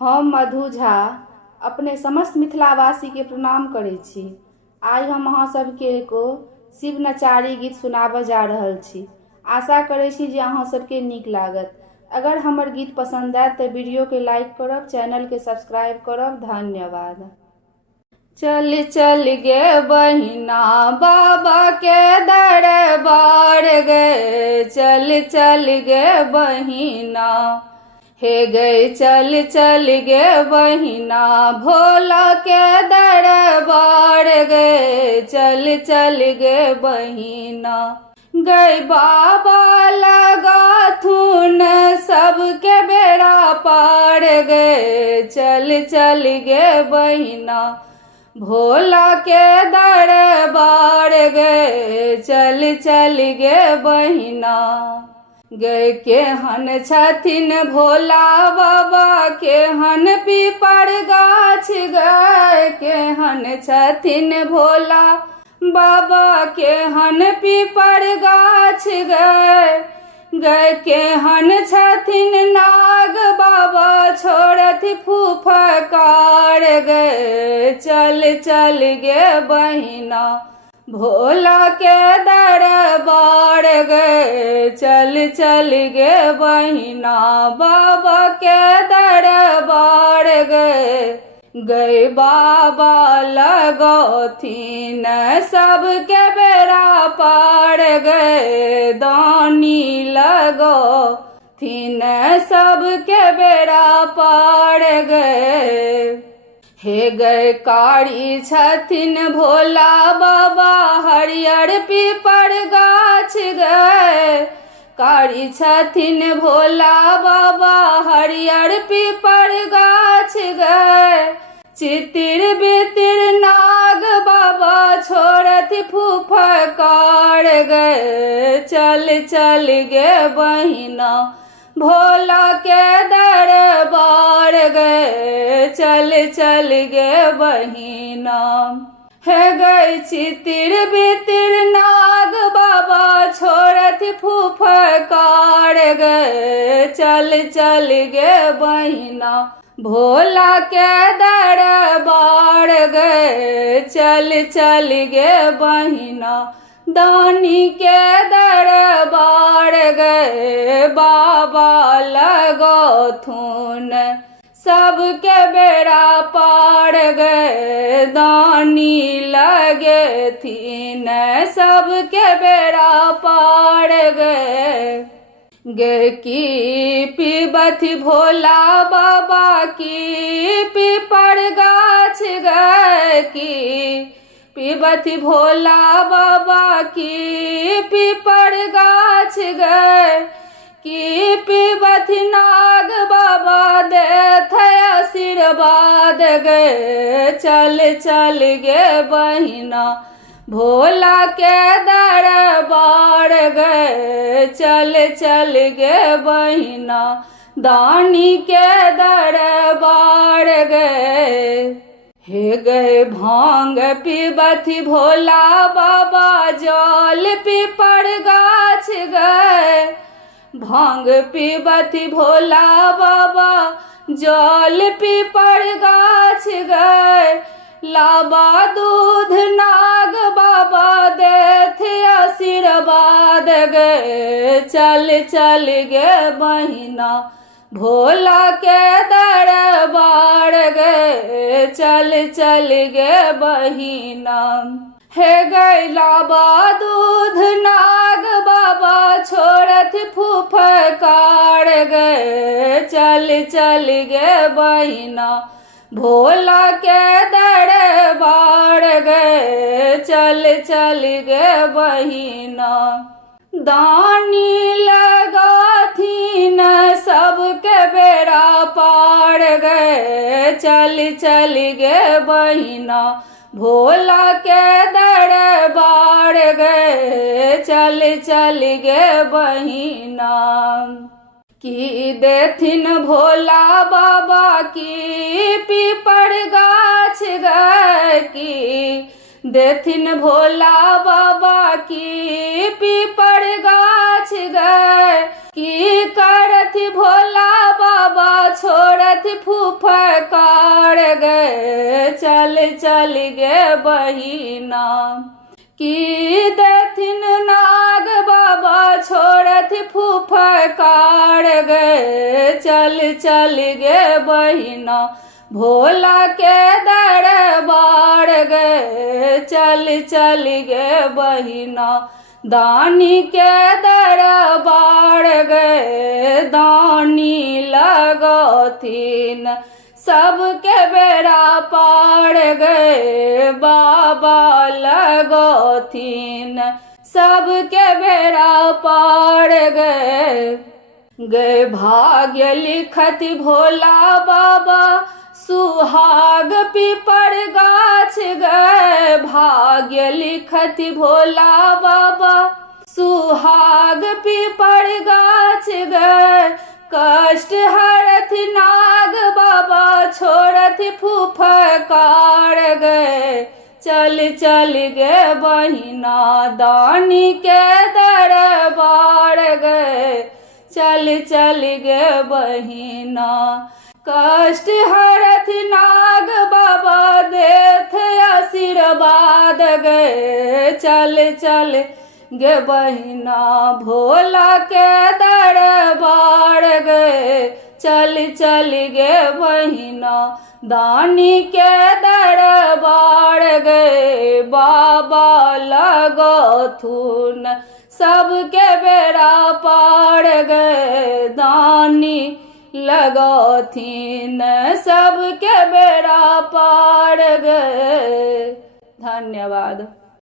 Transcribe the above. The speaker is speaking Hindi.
हम मधु झा अपने समस्त मिथिलावासी के प्रणाम करै छी। आइ हम अहाँ सबके एगो शिव नचारी गीत सुनाबऽ जा रहल छी। आशा करै छी जे अहाँ सबके नीक लागत। अगर हमर गीत पसंद आयत तो वीडियो के लाइक करब, चैनल के सब्सक्राइब करब। धन्यवाद। चल चल गे बहिना बाबा के दरबार गे, चल चल गे बहिना, हे गए चल चल गे बहिना भोला के दरबार गे, चल चल गे बहिना। गए बाबा लगाथुन सबके बेड़ा पार गे, चल चल गे बहिना भोला के दरबार गे, चल चल गे बहिना। गे केहन छथिन भोला बाबा, केहन पीपर गाछ गे, केहन छथिन भोला बाबा, केहन पीपर गाछ गे। गे केहन छथिन नाग बाबा, छोड़त फुफकार गे, चल चल गे बहिना भोला के दरबार गे, चल चल गे बहिना बाबा के दरबार गे। गए बाबा लगथिन सबके बेड़ा पार गे, दानी लगथिन सबके बेड़ा पार गे। हे गए कारी छथिन भोला बाबा, हरियर पीपर गाछ गे, कारी छथिन भोला बाबा, हरियर पीपर गाछ गे। चितिर बितिर नाग बाबा, छोड़त फुफकार गे, चल चल गे बहिना भोला के दरबार गे, चल चल गे बहिना। हे गई चितिर बितिर नाग बाबा, छोड़त फुफकार गे, चल चल गे बहिना भोला के दरबार गे, चल चल गे बहिना दानी के दरबार गे। बाबा लगथुन सबके बेड़ा पार गे, दानी लगेथिन सबके बेड़ा पार गे। गे की पीबथि भोला बाबा की पीपर गाछ गे, की पीबथि भोला बाबा की पीपर गाछ गे। की पीबथि नाग बाबा देथ आशीर्वाद गे, चल चल गे बहिना भोला के दरबार गे, चल चल गे बहिना दानी के दरबार गे। हे गए भांग पीबथि भोला बाबा, जल पीपर गाछ गे, भांग पीबथि भोला बाबा, जल पीपर गाछ गे। लाबा दूध नाग बाबा देथ आशीर्वाद गे, चल चल गे बहिना भोला के दरबार गे, चल चल गे बहिना। हे गई लाबा दूध नाग बाबा, छोड़त फुफकार गे, चल चल गे बहिना भोला के दरबार गे, चल चल गे बहिना। दानी लगाथिन सबके बेड़ा पार गे, चल चल गे बहिना भोला के दरबार गे, चल चल गे बहिना। की देथिन भोला बाबा की पीपर गाछ गे, की देथिन भोला बाबा की पीपर गाछ गे। की करथि भोला बाबा छोड़थि फुफकार गे, चल चल गे बहिना। की देथिन नाग बाबा छोड़थि फुफकार गे, चल चल गे बहिना। भोला के दरबार गे, चल चल गे बहिना। दानी के दरबार गे, दानी लगथिन सबके बेड़ा पार गे, बाबा लगथिन सबके बेड़ा पार गे। गे भाग्य लिखति भोला बाबा सुहाग पीपर गाछ गे, भाग्य लिखति भोला बाबा सुहाग पीपर गाछ गे। कष्ट हरथि नाग बाबा छोड़थि फुफकार गे, चल चल गे बहिना। दानी के दरबार गे, चल चल गे बहिना। कष्ट हरथि नाग बाबा देथ आशीर्वाद गे, चल चल गे बहिना। भोला के दरबार गे, चल चल गे बहिना। दानी के दरबार गे, बाबा लगथुन सबके बेड़ा पार गे, दानी लगथिन सबके बेड़ा पार गे। धन्यवाद।